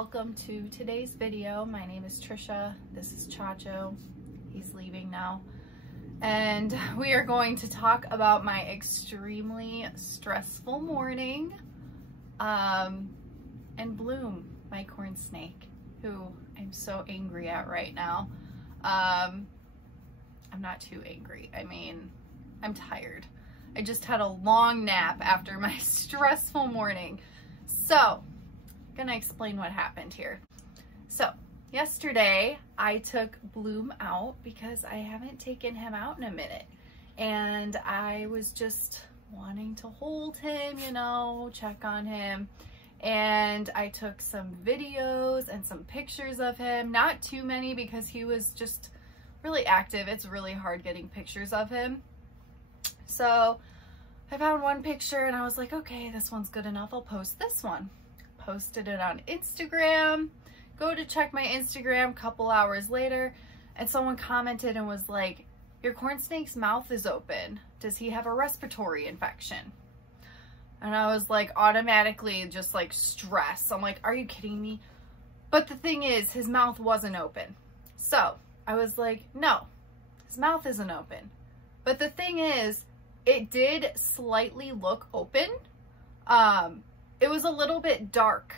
welcome to today's video. My name is Trisha. This is Chacho. He's leaving now. And we are going to talk about my extremely stressful morning. And Bloom, my corn snake, who I'm so angry at right now. I'm not too angry. I mean, I'm tired. I just had a long nap after my stressful morning. So, I'm gonna explain what happened here. So, yesterday I took Bloom out because I haven't taken him out in a minute. And I was just wanting to hold him, you know, check on him. And I took some videos and some pictures of him. Not too many because he was just really active. It's really hard getting pictures of him. So I found one picture and I was like, okay, this one's good enough. I'll post this one. Posted it on Instagram. Go to check my Instagram a couple hours later and someone commented and was like, your corn snake's mouth is open. Does he have a respiratory infection? And I was like, automatically just like stress. I'm like, are you kidding me? But the thing is, his mouth wasn't open. So I was like, no, his mouth isn't open. But the thing is, it did slightly look open. It was a little bit dark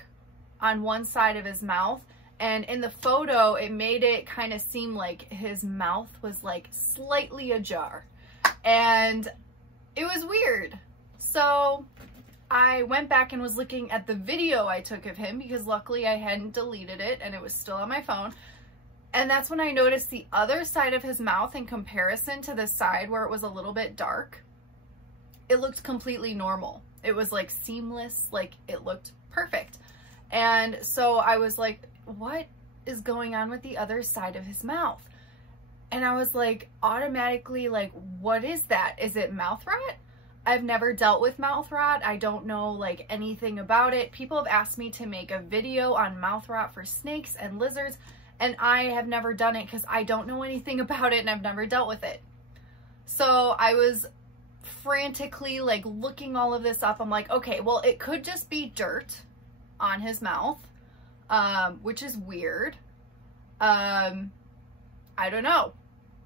on one side of his mouth. And in the photo, it made it kind of seem like his mouth was like slightly ajar. And it was weird. So I went back and was looking at the video I took of him because luckily I hadn't deleted it and it was still on my phone. And that's when I noticed the other side of his mouth in comparison to the side where it was a little bit dark. It looked completely normal. It was like seamless, like it looked perfect. And so I was like, what is going on with the other side of his mouth? And I was like, automatically like, what is that? Is it mouth rot? I've never dealt with mouth rot. I don't know like anything about it. People have asked me to make a video on mouth rot for snakes and lizards, and I have never done it because I don't know anything about it and I've never dealt with it. So I was frantically like looking all of this up. I'm like, okay, well, it could just be dirt on his mouth, which is weird. I don't know.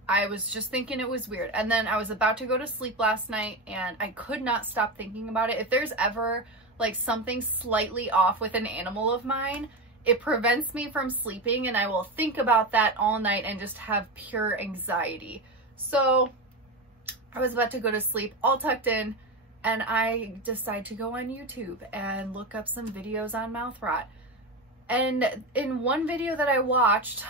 I was just thinking it was weird. And then I was about to go to sleep last night and I could not stop thinking about it. If there's ever like something slightly off with an animal of mine, it prevents me from sleeping and I will think about that all night and just have pure anxiety. So I was about to go to sleep all tucked in and I decided to go on YouTube and look up some videos on mouth rot. And in one video that I watched,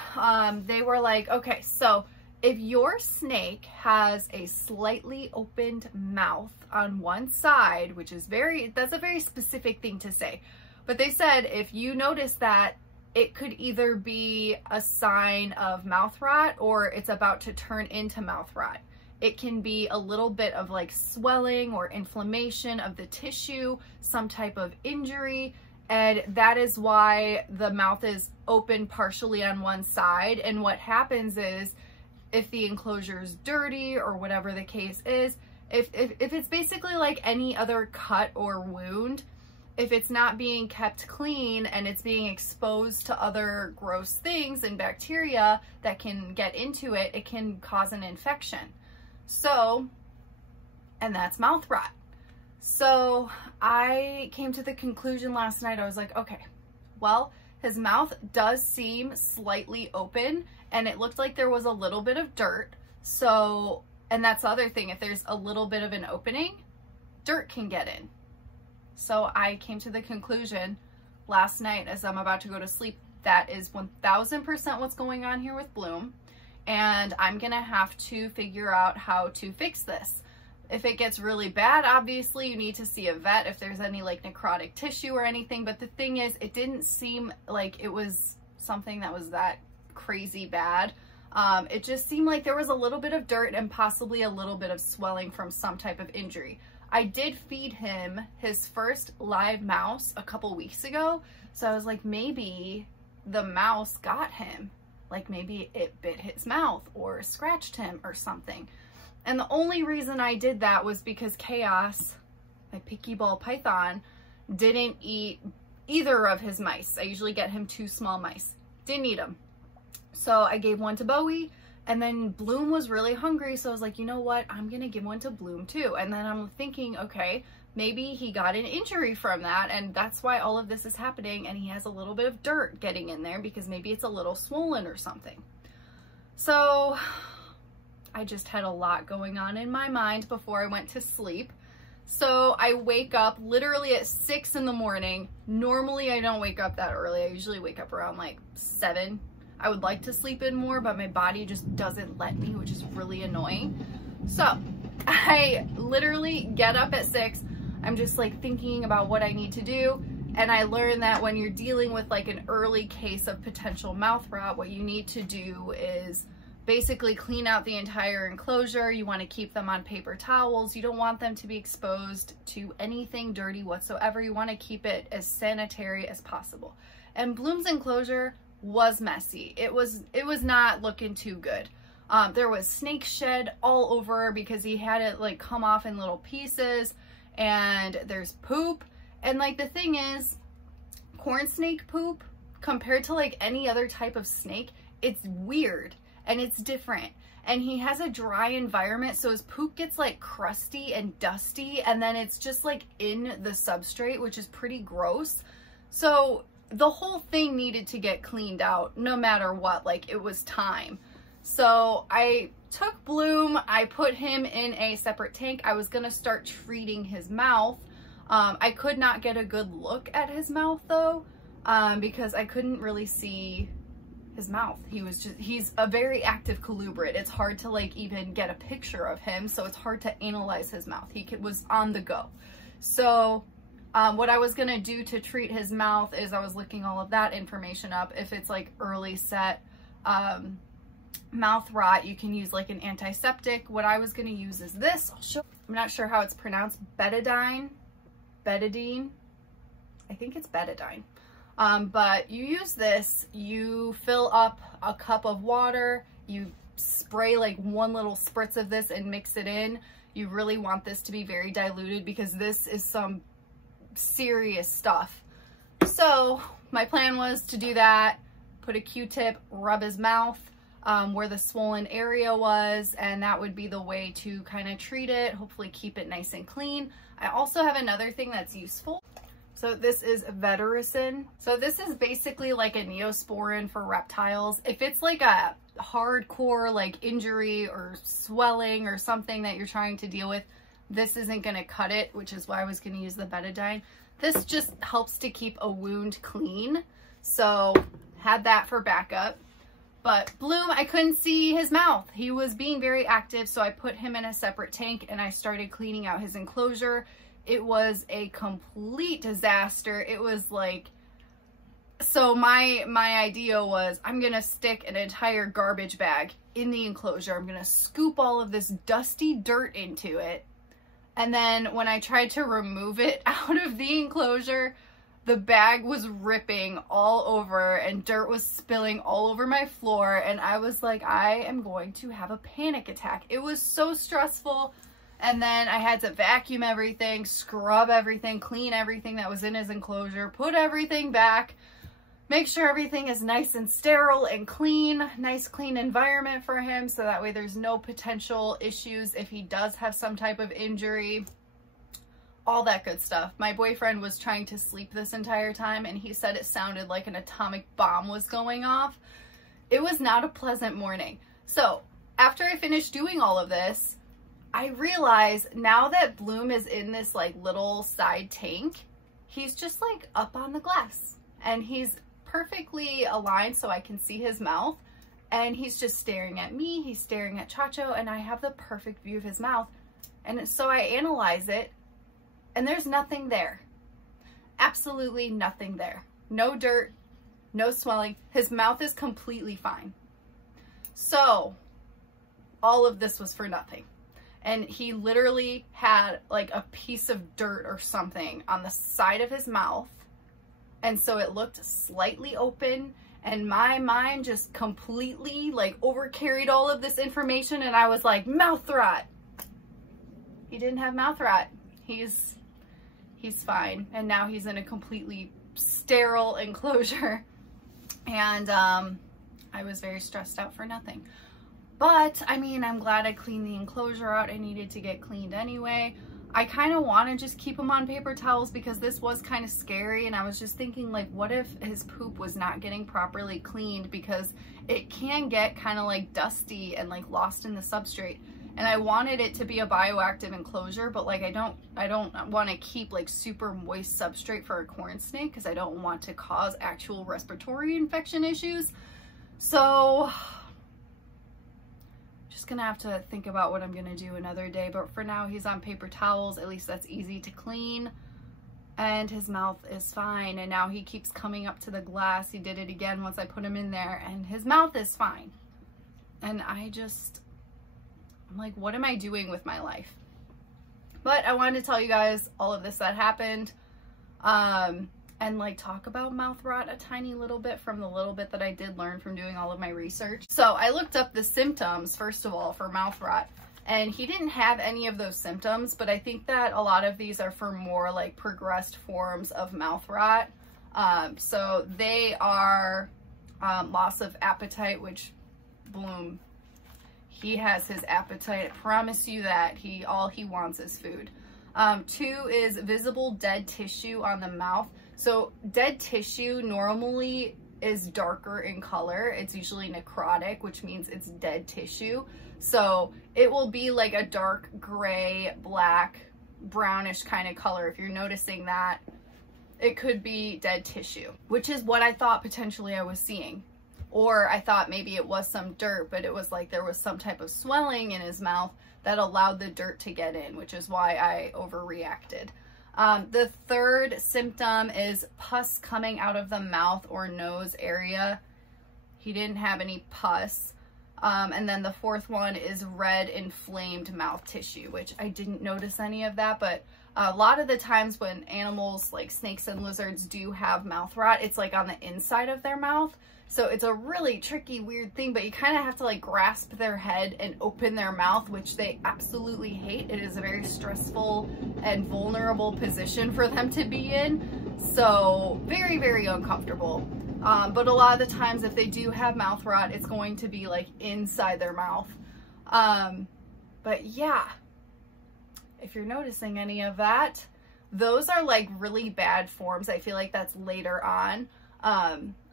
they were like, okay, so if your snake has a slightly opened mouth on one side, which is that's a very specific thing to say. But they said if you notice that, it could either be a sign of mouth rot or it's about to turn into mouth rot. It can be a little bit of like swelling or inflammation of the tissue, some type of injury. And that is why the mouth is open partially on one side. And what happens is if the enclosure is dirty or whatever the case is, if it's basically like any other cut or wound, if it's not being kept clean and it's being exposed to other gross things and bacteria that can get into it, it can cause an infection. So, and that's mouth rot. So I came to the conclusion last night, I was like, okay, well, his mouth does seem slightly open and it looked like there was a little bit of dirt. So, and that's the other thing, if there's a little bit of an opening, dirt can get in. So I came to the conclusion last night as I'm about to go to sleep, that is 1000% what's going on here with Bloom. And I'm gonna have to figure out how to fix this. If it gets really bad, obviously you need to see a vet if there's any like necrotic tissue or anything. But the thing is, it didn't seem like it was something that was that crazy bad. It just seemed like there was a little bit of dirt and possibly a little bit of swelling from some type of injury. I did feed him his first live mouse a couple weeks ago. So I was like, maybe the mouse got him. Like maybe it bit his mouth or scratched him or something. And the only reason I did that was because Chaos, my picky ball python, didn't eat either of his mice. I usually get him 2 small mice. Didn't eat them. So I gave one to Bowie, and then Bloom was really hungry. So I was like, you know what? I'm going to give one to Bloom too. And then I'm thinking, okay, maybe he got an injury from that, and that's why all of this is happening, and he has a little bit of dirt getting in there because maybe it's a little swollen or something. So I just had a lot going on in my mind before I went to sleep. So I wake up literally at 6 in the morning. Normally I don't wake up that early. I usually wake up around like 7. I would like to sleep in more, but my body just doesn't let me, which is really annoying. So I literally get up at 6. I'm just like thinking about what I need to do. And I learned that when you're dealing with like an early case of potential mouth rot, what you need to do is basically clean out the entire enclosure. You want to keep them on paper towels. You don't want them to be exposed to anything dirty whatsoever. You want to keep it as sanitary as possible. And Bloom's enclosure was messy. It was not looking too good. There was snake shed all over because he had it like come off in little pieces, and there's poop. And like the thing is, corn snake poop compared to like any other type of snake, it's weird and it's different. And he has a dry environment, so his poop gets like crusty and dusty, and then it's just like in the substrate, which is pretty gross. So the whole thing needed to get cleaned out no matter what. Like, it was time. So I took Bloom, I put him in a separate tank. I was gonna start treating his mouth. I could not get a good look at his mouth though, because I couldn't really see his mouth. He's a very active colubrid. It's hard to like even get a picture of him, so it's hard to analyze his mouth. He was on the go. So what I was gonna do to treat his mouth is I was looking all of that information up. If it's like early set mouth rot, you can use like an antiseptic. What I was gonna use is this. I'm not sure how it's pronounced. Betadine. I think it's betadine. But you use this, you fill up a cup of water, you spray like 1 little spritz of this and mix it in. You really want this to be very diluted because this is some serious stuff. So my plan was to do that, put a Q-tip, rub his mouth where the swollen area was, and that would be the way to kind of treat it, hopefully keep it nice and clean. I also have another thing that's useful. So this is Vetericin. So this is basically like a Neosporin for reptiles. If it's like a hardcore like injury or swelling or something that you're trying to deal with, this isn't gonna cut it, which is why I was gonna use the betadine. This just helps to keep a wound clean. So had that for backup. But Bloom, I couldn't see his mouth. He was being very active, so I put him in a separate tank and I started cleaning out his enclosure. It was a complete disaster. It was like, so my idea was I'm gonna stick an entire garbage bag in the enclosure. I'm gonna scoop all of this dusty dirt into it. And then when I tried to remove it out of the enclosure, the bag was ripping all over and dirt was spilling all over my floor. And I was like, I am going to have a panic attack. It was so stressful. And then I had to vacuum everything, scrub everything, clean everything that was in his enclosure, put everything back, make sure everything is nice and sterile and clean, nice clean environment for him, so that way there's no potential issues if he does have some type of injury, all that good stuff. My boyfriend was trying to sleep this entire time and he said it sounded like an atomic bomb was going off. It was not a pleasant morning. So after I finished doing all of this, I realized now that Bloom is in this like little side tank, he's just like up on the glass and he's perfectly aligned so I can see his mouth, and he's just staring at me, he's staring at Chacho, and I have the perfect view of his mouth. And so I analyze it and there's nothing there. Absolutely nothing there. No dirt, no swelling. His mouth is completely fine. So all of this was for nothing. And he literally had like a piece of dirt or something on the side of his mouth. And so it looked slightly open, and my mind just completely like overcarried all of this information. And I was like, mouth rot. He didn't have mouth rot. He's fine. And now he's in a completely sterile enclosure. And I was very stressed out for nothing. But I mean, I'm glad I cleaned the enclosure out. I needed to get cleaned anyway. I kind of want to just keep him on paper towels because this was kind of scary, and I was just thinking, like, what if his poop was not getting properly cleaned, because it can get kind of like dusty and like lost in the substrate. And I wanted it to be a bioactive enclosure, but like I don't want to keep like super moist substrate for a corn snake because I don't want to cause actual respiratory infection issues. So just gonna have to think about what I'm gonna do another day, but for now he's on paper towels. At least that's easy to clean, and his mouth is fine. And now he keeps coming up to the glass. He did it again once I put him in there, and his mouth is fine. And I'm like, what am I doing with my life? But I wanted to tell you guys all of this that happened, and like talk about mouth rot a tiny little bit from the little bit that I did learn from doing all of my research. So I looked up the symptoms, first of all, for mouth rot, and he didn't have any of those symptoms, but I think that a lot of these are for more like progressed forms of mouth rot. So they are loss of appetite, which Bloom, he has his appetite. I promise you that all he wants is food. 2 is visible dead tissue on the mouth. So dead tissue normally is darker in color. It's usually necrotic, which means it's dead tissue. So it will be like a dark gray, black, brownish kind of color. If you're noticing that, it could be dead tissue, which is what I thought potentially I was seeing. Or I thought maybe it was some dirt, but it was like there was some type of swelling in his mouth that allowed the dirt to get in, which is why I overreacted. The 3rd symptom is pus coming out of the mouth or nose area. He didn't have any pus. And then the 4th one is red inflamed mouth tissue, which I didn't notice any of that, but a lot of the times when animals like snakes and lizards do have mouth rot, it's like on the inside of their mouth. So it's a really tricky, weird thing, but you kind of have to like grasp their head and open their mouth, which they absolutely hate. It is a very stressful and vulnerable position for them to be in. So very, very uncomfortable. But a lot of the times if they do have mouth rot, it's going to be like inside their mouth. But yeah, if you're noticing any of that, those are like really bad forms. I feel like that's later on.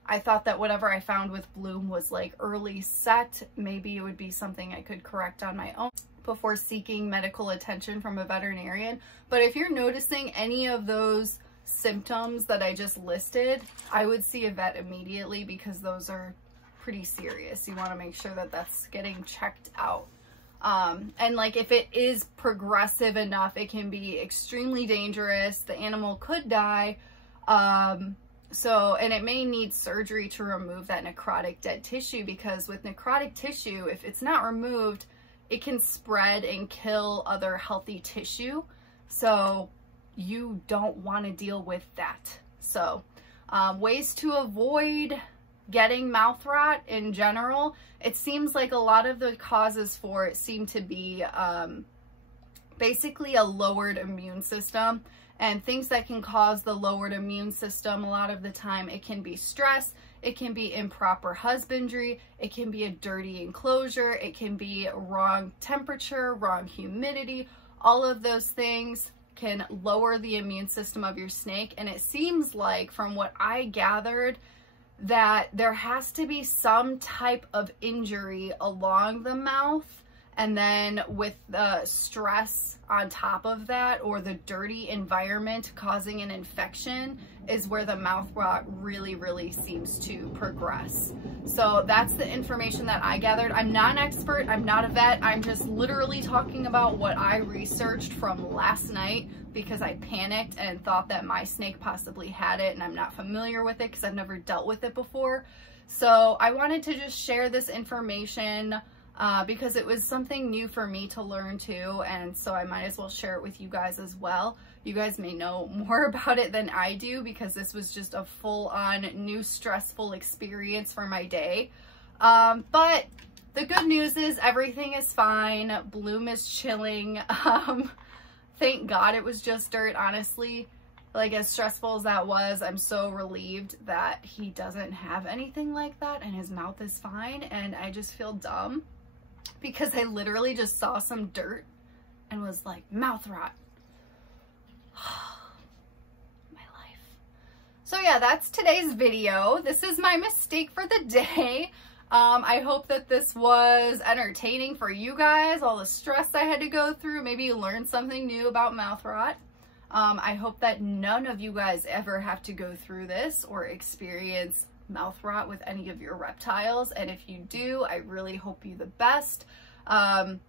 I thought that whatever I found with Bloom was like early set. Maybe it would be something I could correct on my own before seeking medical attention from a veterinarian. But if you're noticing any of those symptoms that I just listed, I would see a vet immediately because those are pretty serious. You want to make sure that that's getting checked out. And like if it is progressive enough, it can be extremely dangerous. The animal could die. And it may need surgery to remove that necrotic dead tissue, because with necrotic tissue, if it's not removed, it can spread and kill other healthy tissue. So you don't want to deal with that. So ways to avoid getting mouth rot in general. It seems like a lot of the causes for it seem to be basically a lowered immune system. And things that can cause the lowered immune system, a lot of the time, it can be stress, it can be improper husbandry, it can be a dirty enclosure, it can be wrong temperature, wrong humidity. All of those things can lower the immune system of your snake. And it seems like, from what I gathered, that there has to be some type of injury along the mouth, and then with the stress on top of that, or the dirty environment causing an infection, is where the mouth rot really, really seems to progress. So that's the information that I gathered. I'm not an expert, I'm not a vet, I'm just literally talking about what I researched from last night, because I panicked and thought that my snake possibly had it, and I'm not familiar with it because I've never dealt with it before. So I wanted to just share this information because it was something new for me to learn too, and so I might as well share it with you guys as well. You guys may know more about it than I do, because this was just a full-on new stressful experience for my day. But the good news is everything is fine. Bloom is chilling. Thank God it was just dirt. Honestly, Like, as stressful as that was, I'm so relieved that he doesn't have anything like that and his mouth is fine. And I just feel dumb because I literally just saw some dirt and was like, mouth rot. My life. So yeah, that's today's video. This is my mistake for the day. I hope that this was entertaining for you guys, all the stress I had to go through. Maybe you learned something new about mouth rot. I hope that none of you guys ever have to go through this or experience mouth rot with any of your reptiles. And if you do, I really hope you the best. And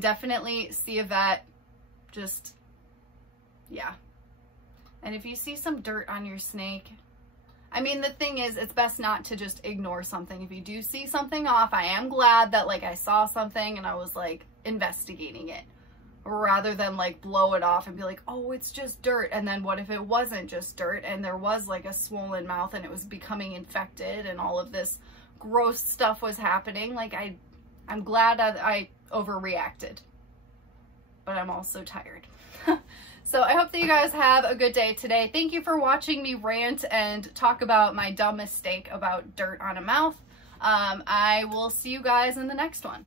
definitely see a vet. Just, yeah. And if you see some dirt on your snake, I mean, the thing is, it's best not to just ignore something. If you do see something off, I am glad that, like, I saw something and I was, like, investigating it. Rather than, like, blow it off and be like, oh, it's just dirt. And then what if it wasn't just dirt and there was, like, a swollen mouth and it was becoming infected and all of this gross stuff was happening? Like, I'm glad that I overreacted. But I'm also tired. So I hope that you guys have a good day today. Thank you for watching me rant and talk about my dumb mistake about dirt on a mouth. I will see you guys in the next one.